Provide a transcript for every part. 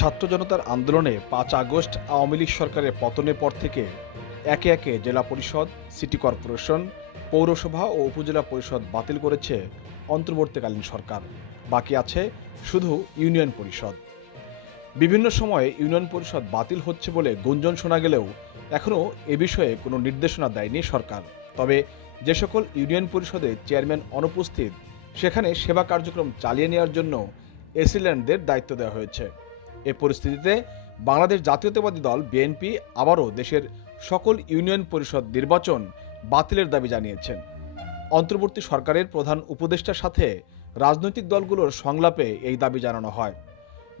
ছাত্র জনতার আন্দোলনে পাঁচ আগস্ট আওয়ামী লীগ সরকারের পতনের পর থেকে একে একে জেলা পরিষদ, সিটি কর্পোরেশন, পৌরসভা ও উপজেলা পরিষদ বাতিল করেছে অন্তর্বর্তীকালীন সরকার। বাকি আছে শুধু ইউনিয়ন পরিষদ। বিভিন্ন সময়ে ইউনিয়ন পরিষদ বাতিল হচ্ছে বলে গুঞ্জন শোনা গেলেও এখনও এ বিষয়ে কোনো নির্দেশনা দেয়নি সরকার। তবে যে সকল ইউনিয়ন পরিষদে চেয়ারম্যান অনুপস্থিত, সেখানে সেবা কার্যক্রম চালিয়ে নেওয়ার জন্য এসিল্যান্ডদের দায়িত্ব দেওয়া হয়েছে। এ পরিস্থিতিতে বাংলাদেশ জাতীয়তাবাদী দল বিএনপি আবারও দেশের সকল ইউনিয়ন পরিষদ নির্বাচন বাতিলের দাবি জানিয়েছেন। অন্তর্বর্তী সরকারের প্রধান উপদেষ্টার সাথে রাজনৈতিক দলগুলোর সংলাপে এই দাবি জানানো হয়।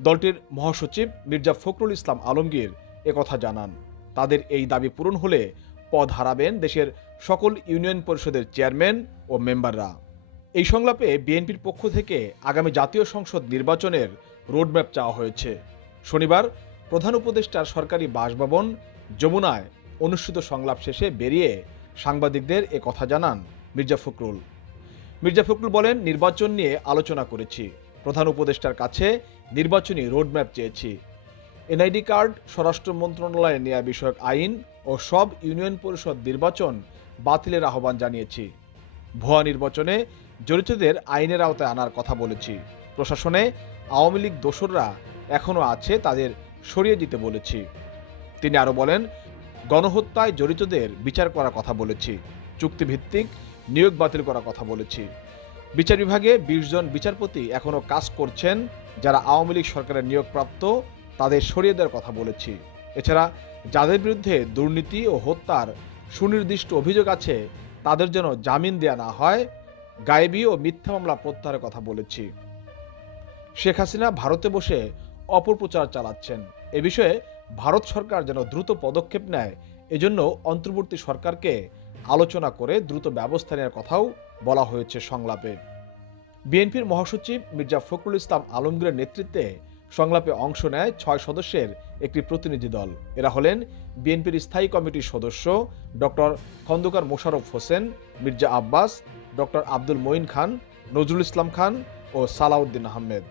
দলটির মহাসচিব মির্জা ফখরুল ইসলাম আলমগীর একথা জানান। তাদের এই দাবি পূরণ হলে পদ হারাবেন দেশের সকল ইউনিয়ন পরিষদের চেয়ারম্যান ও মেম্বাররা। এই সংলাপে বিএনপির পক্ষ থেকে আগামী জাতীয় সংসদ নির্বাচনের রোডম্যাপ চাওয়া হয়েছে। শনিবার প্রধান উপদেষ্টার সরকারি বাসভবন যমুনায় অনুষ্ঠিত সংলাপ শেষে বেরিয়ে সাংবাদিকদের এ কথা জানান মির্জা ফখরুল। মির্জা ফখরুল বলেন, নির্বাচন নিয়ে আলোচনা করেছি। প্রধান উপদেষ্টার কাছে নির্বাচনী রোডম্যাপ চেয়েছি। এনআইডি কার্ড, স্বরাষ্ট্র মন্ত্রণালয়ে নেওয়া বিষয়ক আইন ও সব ইউনিয়ন পরিষদ নির্বাচন বাতিলের আহ্বান জানিয়েছি। ভুয়া নির্বাচনে জড়িতদের আইনের আওতায় আনার কথা বলেছি। প্রশাসনে আওয়ামী লীগ দোসররা এখনও আছে, তাদের সরিয়ে দিতে বলেছি। তিনি আরও বলেন, গণহত্যায় জড়িতদের বিচার করার কথা বলেছি, চুক্তিভিত্তিক নিয়োগ বাতিল করার কথা বলেছি। বিচার বিভাগে বিশ জন বিচারপতি এখনও কাজ করছেন, যারা আওয়ামী লীগ সরকারের নিয়োগপ্রাপ্ত, তাদের সরিয়ে দেওয়ার কথা বলেছি। এছাড়া যাদের বিরুদ্ধে দুর্নীতি ও হত্যার সুনির্দিষ্ট অভিযোগ আছে, তাদের যেন জামিন দেয়া না হয়, গায়েবী ও মিথ্যা মামলা প্রত্যাহারের কথা বলেছি। শেখ হাসিনা ভারতে বসে অপপ্রচার চালাচ্ছেন। এ বিষয়ে ভারত সরকার যেন দ্রুত পদক্ষেপ নেয়, এজন্য অন্তর্বর্তী সরকারকে আলোচনা করে দ্রুত ব্যবস্থা নেওয়ার কথাও বলা হয়েছে সংলাপে। বিএনপির মহাসচিব মির্জা ফখরুল ইসলাম আলমগীরের নেতৃত্বে সংলাপে অংশ নেয় ছয় সদস্যের একটি প্রতিনিধি দল। এরা হলেন বিএনপির স্থায়ী কমিটির সদস্য ডক্টর খন্দকার মোশাররফ হোসেন, মির্জা আব্বাস ডক্টর আব্দুল মঈন খান, নজরুল ইসলাম খান ও সালাউদ্দিন আহমেদ।